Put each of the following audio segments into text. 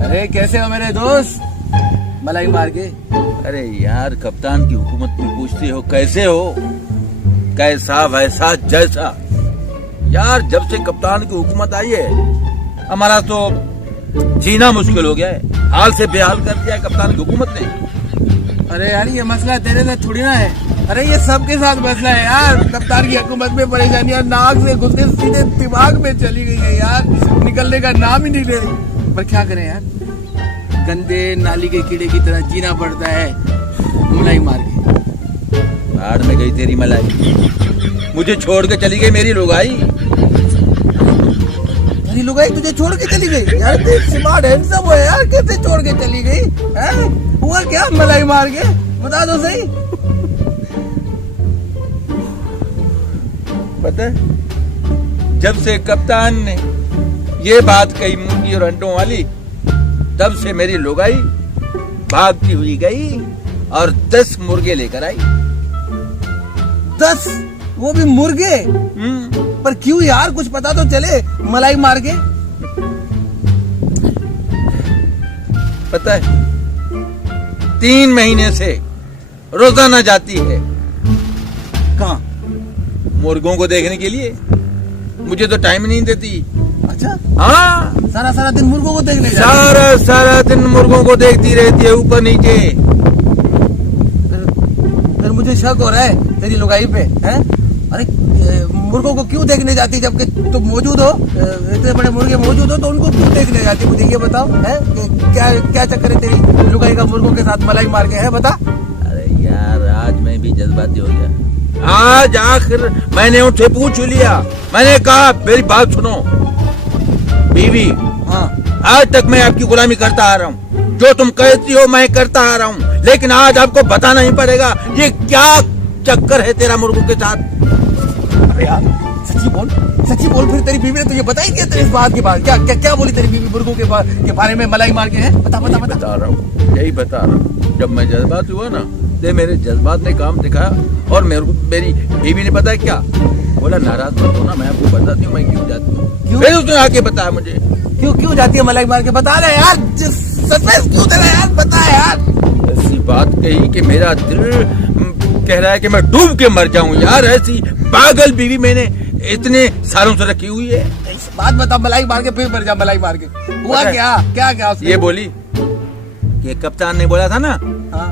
अरे कैसे हो मेरे दोस्त, मलाई मार के। अरे यार, कप्तान की हुकूमत में पूछते हो कैसे हो, कैसा वैसा जैसा। यार जब से कप्तान की हुकूमत आई है हमारा तो जीना मुश्किल हो गया है, हाल से बेहाल कर दिया है कप्तान की हुकूमत ने। अरे यार ये मसला तेरे साथ थोड़ी ना है, अरे ये सबके साथ मसला है यार। कप्तान की हुकूमत में परेशानियां नाक से घुस के सीधे दिमाग में चली गई है यार, निकलने का नाम ही नहीं ले रही। पर क्या करें यार, गंदे नाली के कीड़े की तरह जीना पड़ता है मलाई मार के। बाढ़ में गई तेरी मलाई, मुझे छोड़ के चली गई मेरी लुगाई। तेरी लुगाई तुझे छोड़ के चली गई यार? स्मार्ट हैंडसम हो यार, कैसे छोड़ के चली गई है? हुआ क्या मलाई मार के, बता दो सही। पता है, जब से कप्तान ने ये बात कही मुर्गी और अंडों वाली, तब से मेरी लुगाई भागती हुई गई और 10 मुर्गे लेकर आई। 10? वो भी मुर्गे? पर क्यों यार, कुछ पता तो चले मलाई मार के। पता है, 3 महीने से रोजाना जाती है। कहाँ? मुर्गों को देखने के लिए। मुझे तो टाइम नहीं देती। अच्छा, हाँ, सारा दिन मुर्गों को देखने सारा दिन मुर्गों को देखती रहती है, ऊपर नीचे। फिर मुझे शक हो रहा है तेरी लुगाई पे है। अरे मुर्गों को क्यों देखने जाती, जबकि तुम मौजूद हो, इतने बड़े मुर्गे मौजूद हो, तो उनको क्यों देखने जाती? मुझे ये बताओ है, क्या चक्कर है तेरी लुगाई का मुर्गों के साथ मलाई मार के, है बता। अरे यार, आज मैं भी जज्बाती हो गया। आज आखिर मैंने उनसे पूछ लिया, मैंने कहा मेरी बात सुनो बीवी। हाँ, आज तक मैं आपकी गुलामी करता आ रहा हूँ, जो तुम कहती हो मैं करता आ रहा हूँ, लेकिन आज आपको बताना ही पड़ेगा ये क्या चक्कर है तेरा मुर्गों के साथ। अरे यार सच्ची बोल, फिर तेरी बीवी ने तुझे बताई क्या इस बात के बाद? क्या बोली तेरी बीवी मुर्गों के बारे में मलाई मार के? है बता। बता रहा हूँ, यही बता रहा हूँ। जब मैं जज्बात हुआ ना, दे मेरे जज्बात ने काम दिखाया और मेरी बीवी ने पता है क्या बोला, नाराज मत होना, मैं आपको बताती हूँ मैं क्यों जाती हूँ। फिर उसने आके बताया मुझे क्यों जाती है मलाई मार के, बता रहे यार, सस्पेंस क्यों दे रहा है यार, बता यार। ऐसी बात कही कि मेरा दिल कह रहा है कि मैं डूब के मर जाऊं यार। ऐसी पागल बीवी मैंने इतने सालों से रखी हुई है। बात बता, मलाई मार के फिर मर जा, मलाई मार के हुआ क्या उसने? ये बोली कि कप्तान ने बोला था ना, हाँ,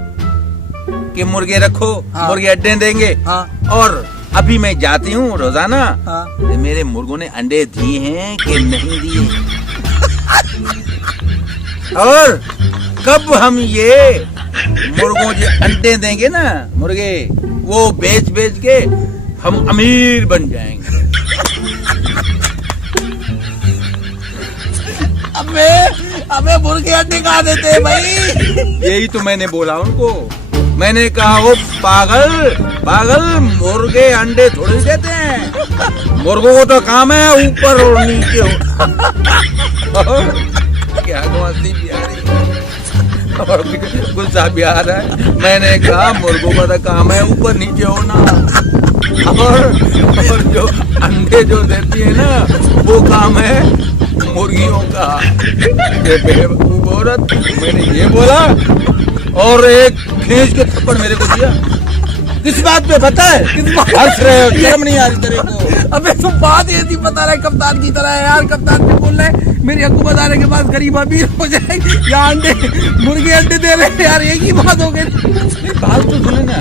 कि मुर्गे रखो, हाँ, मुर्गे अंडे देंगे। हाँ, और अभी मैं जाती हूँ रोजाना, हाँ, तो मेरे मुर्गों ने अंडे दिए हैं कि नहीं दिए। और कब हम ये मुर्गों जो अंडे देंगे ना मुर्गे, वो बेच के हम अमीर बन जाएंगे। अबे मुर्गे अंडे कहाँ देते हैं भाई? यही तो मैंने बोला उनको, मैंने कहा वो पागल मुर्गे अंडे थोड़ी देते हैं, मुर्गों को तो काम है ऊपर और नीचे हो। क्या गुस्सा भी आ रही है और गुस्सा भी आ रहा है। मैंने कहा मुर्गों का तो काम है ऊपर नीचे होना, और जो अंडे जो देती है ना वो काम है मुर्गियों का। बेवकूफ औरत, मैंने ये बोला और एक खींच के थप्पड़ मेरे को दिया। किस बात पे बता है, हंस रहे हो, शर्म नहीं आ रही तेरे को? अबे तुम बात ऐसी बता रहा है कप्तान की तरह है यार। कप्तान भी बोल रहे हैं मेरी हुकूमत आने के बाद गरीब अमीर हो जाएगी, या अंडे मुर्गे अंडे दे रहे हैं यार, एक ही बात हो गई। बात तो सुने ना,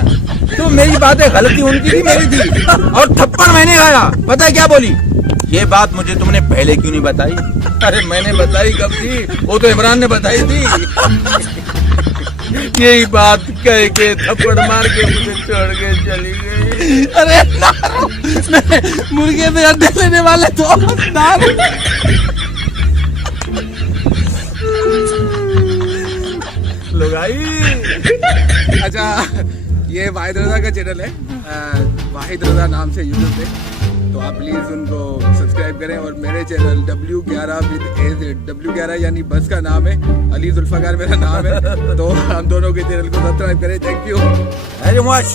तो मेरी बातें गलती उनकी थी मेरी थी, और थप्पड़ मैंने खाया। पता है क्या बोली, ये बात मुझे तुमने पहले क्यों नहीं बताई? अरे मैंने बताई कब थी, वो तो इमरान ने बताई थी। यही बात कह के थप्पड़ मार के मुझे छोड़ के चली गई। अरे मुर्गे में अंडे लेने वाले तो लुगाई। अच्छा, ये वाहिद रजा का चैनल है, वाहिद रजा नाम से यूट्यूब पे, तो आप प्लीज़ उनको सब्सक्राइब करें। और मेरे channel W11 with AZ, W11 यानी बस का नाम है, अली जुल्फकार मेरा नाम है, तो हम दोनों के चैनल को सब्सक्राइब करें। Thank you very much.